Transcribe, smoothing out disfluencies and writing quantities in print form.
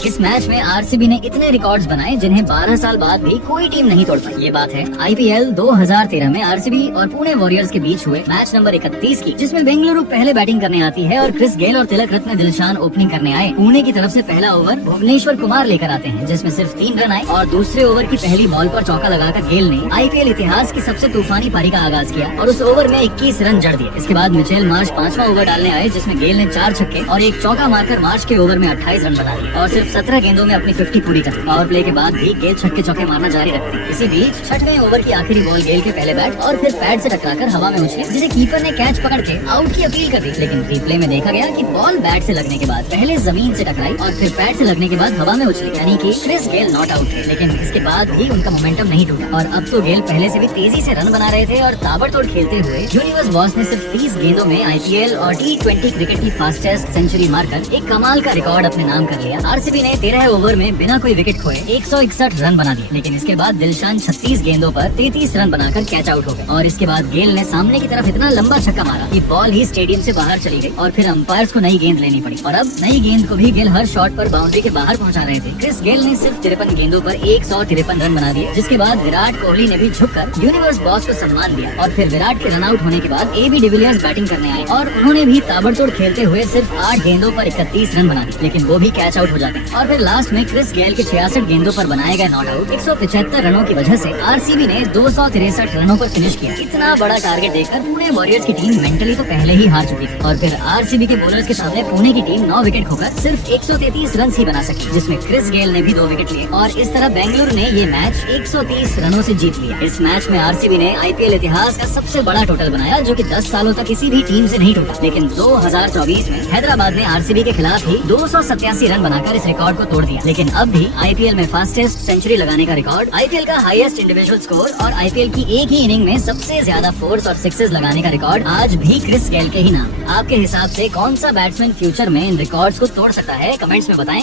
इस मैच में आरसीबी ने इतने रिकॉर्ड्स बनाए जिन्हें 12 साल बाद भी कोई टीम नहीं तोड़ पाई। ये बात है आईपीएल 2013 में आरसीबी और पुणे वॉरियर्स के बीच हुए मैच नंबर 31 की, जिसमें बेंगलुरु पहले बैटिंग करने आती है और क्रिस गेल और तिलक रत्न दिलशान ओपनिंग करने आए। पुणे की तरफ से पहला ओवर भुवनेश्वर कुमार लेकर आते हैं, जिसमें सिर्फ 3 रन आए और दूसरे ओवर की पहली बॉल पर चौका लगाकर गेल ने आईपीएल इतिहास की सबसे तूफानी पारी का आगाज किया और उस ओवर में 21 रन जड़ दिए। इसके बाद मिचेल मार्श 5वां ओवर डालने आए, जिसमें गेल ने 4 छक्के और एक चौका मारकर मार्श के ओवर में 28 रन बना दिए और सिर्फ 17 गेंदों में अपनी 50 पूरी कर। पावर प्ले के बाद भी गेल छक्के चौके मारना जारी रखते। इसी बीच 6वें ओवर की आखिरी बॉल गेल के पहले बैट और फिर पैड से टकराकर हवा में उछली, जिसे कीपर ने कैच पकड़ के आउट की अपील कर दी। लेकिन रिप्ले में देखा गया कि बॉल बैट से लगने के बाद पहले जमीन से टकराई और फिर पैड से लगने के बाद हवा में उछली, यानी कि क्रिस गेल नॉट आउट थे। लेकिन इसके बाद भी उनका मोमेंटम नहीं टूटा और अब तो गेल पहले से भी तेजी से रन बना रहे थे और ताबड़तोड़ खेलते हुए यूनिवर्स बॉस ने सिर्फ 30 गेंदों में आईपीएल और T20 क्रिकेट की फास्टेस्ट सेंचुरी मारकर एक कमाल का रिकॉर्ड अपने नाम कर लिया। आरसीबी ने 13 ओवर में बिना कोई विकेट खोए 161 रन बना दिए। लेकिन इसके बाद दिलशान 36 गेंदों पर 33 रन बनाकर कैच आउट हो गए और इसके बाद गेल ने सामने की तरफ इतना लंबा छक्का मारा कि बॉल ही स्टेडियम से बाहर चली गई और फिर अंपायर्स को नई गेंद लेनी पड़ी और अब नई गेंद को भी गेल हर शॉट पर बाउंड्री के बाहर पहुंचा रहे थे। क्रिस गेल ने सिर्फ 53 गेंदों पर 153 रन बना दिए, जिसके बाद विराट कोहली ने भी झुककर यूनिवर्स बॉस को सम्मान दिया और फिर विराट के रन आउट होने के बाद एबी डिविलियर्स बैटिंग करने आए और उन्होंने भी ताबड़तोड़ खेलते हुए सिर्फ 8 गेंदों पर 31 रन बना दिए, लेकिन वो भी कैच आउट हो जाते हैं। और फिर लास्ट में क्रिस गेल के 66 गेंदों पर बनाए गए नॉट आउट 175 रनों की वजह से आरसीबी ने 263 रनों पर फिनिश किया। इतना बड़ा टारगेट देखकर पुणे वॉरियर्स की टीम मेंटली तो पहले ही हार चुकी थी और फिर आरसीबी के बॉलर्स के सामने पुणे की टीम 9 विकेट खोकर सिर्फ 133 रन ही बना सकी, जिसमें क्रिस गेल ने भी 2 विकेट लिए और इस तरह बेंगलुरु ने ये मैच 130 रनों से जीत लिया। इस मैच में आरसीबी ने आईपीएल इतिहास का सबसे बड़ा टोटल बनाया, जो कि 10 सालों तक किसी भी टीम से नहीं टूटा। लेकिन 2024 में हैदराबाद ने आरसीबी के खिलाफ ही 287 रन बनाकर इस रिकॉर्ड को तोड़ दिया। लेकिन अब भी आईपीएल में फास्टेस्ट सेंचुरी लगाने का रिकॉर्ड, आईपीएल का हाईएस्ट इंडिविजुअल स्कोर और आईपीएल की एक ही इनिंग में सबसे ज्यादा फोर्स और सिक्सेस लगाने का रिकॉर्ड आज भी क्रिस गेल के ही नाम। आपके हिसाब से कौन सा बैट्समैन फ्यूचर में इन रिकॉर्ड्स को तोड़ सकता है? कमेंट्स में बताएं।